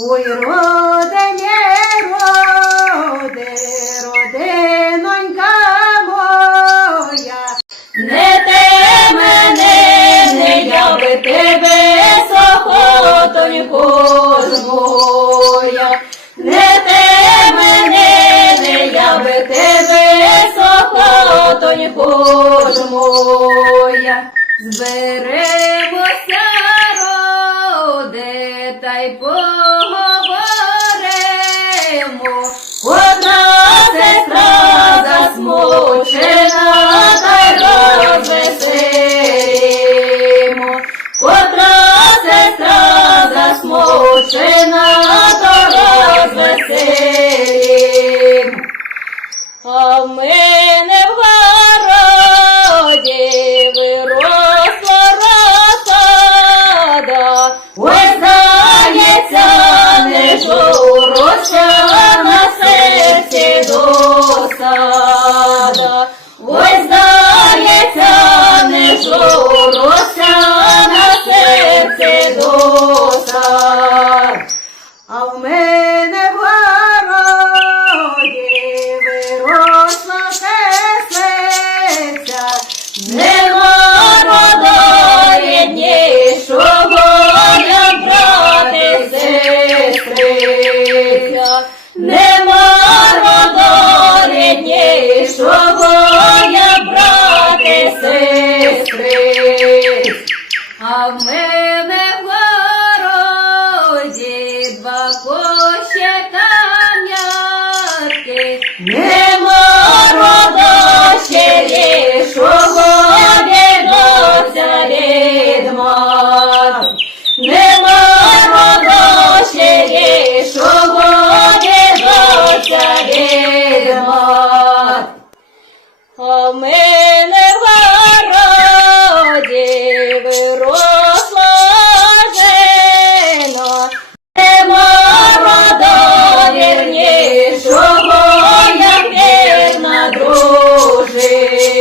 Ой, роде мє, роде, родинонька моя, не те мене, не я би тебе, сохотонько ж моя, не те мене, не я би тебе, сохотонько ж моя, зберемося, роде, та й поговоримо. Одна сестра засмучена, та й розвеселимо. Одна сестра засмучена, то розвеселимо. А в мене в городі виросла розсада. Ой, здається, не журоча на серці досада. Ой, здається, не журоча на серці досада. А в мене в городі виросла теслиця, нема роду ріднішого, як брати сестриця, нема роду ріднішого, як брати сестриця. А в мене в городі два кощика м'ятки, нема роду щирішого, відоця від матки, нема роду щирішого, відоця від матки. А в мене в городі виросла жена, нема роду вірнішого, як вірна дружина.